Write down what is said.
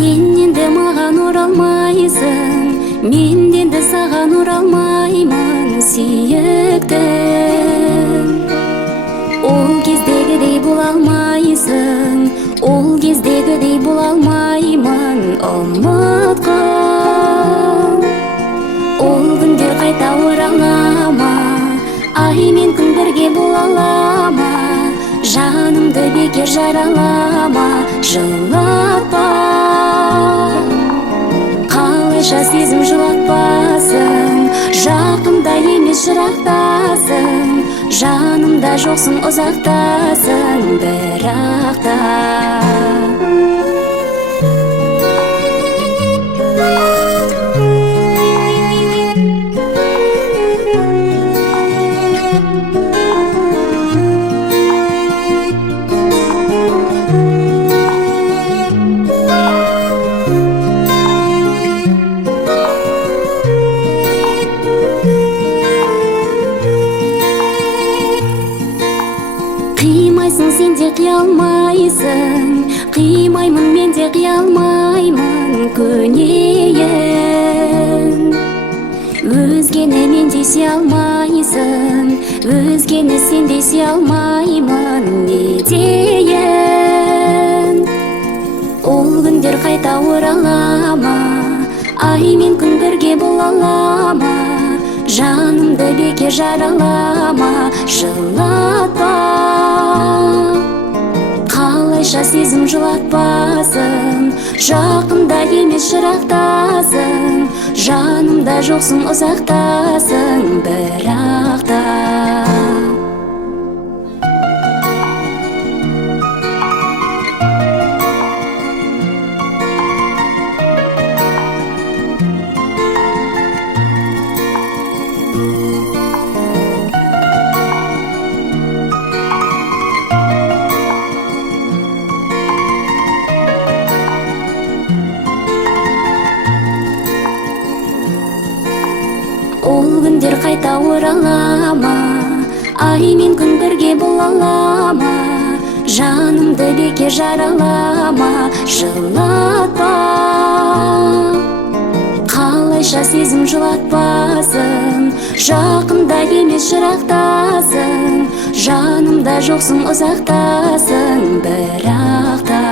Сен енді маған оралмайсың, мен енді саған оралмаймын, сүйіктім. Ол кездегідей бола алмайсың, ол кездегідей бола алмаймын, ұмытқын. Ол күндер қайта орала ма, ай мен күн бірге бола ала ма, жанымды бекер жаралама, жылатпа. Қалайша сезім жылатпасын, жақында емес жырақтасың, жанымда жоқсың ұзақтасың, бірақ та қимайсың, сен де қиялмайсың, қимаймын, мен де қиялмаймын, көнейін. Өзгені мен де сүй алмайсың, өзгені сен де сүй алмаймын, не дейін. Ол күндер қайта орала ма, ай мен күн бірге бола ала ма, жанымды бекер жаралама, жылатпа. Қалайша сезім жылатпасын, жақында емес жырақтасың, жанымда жоқсың ұзақтасың, бірақ та ол күндер қайта орала ма, ай мен күн бірге бола ала ма, жанымды бекер жаралама, жылатпа. Қалайша сезім жылатпасын, жақында емес жырақтасың, жанымда жоқсың ұзақтасың, бірақ та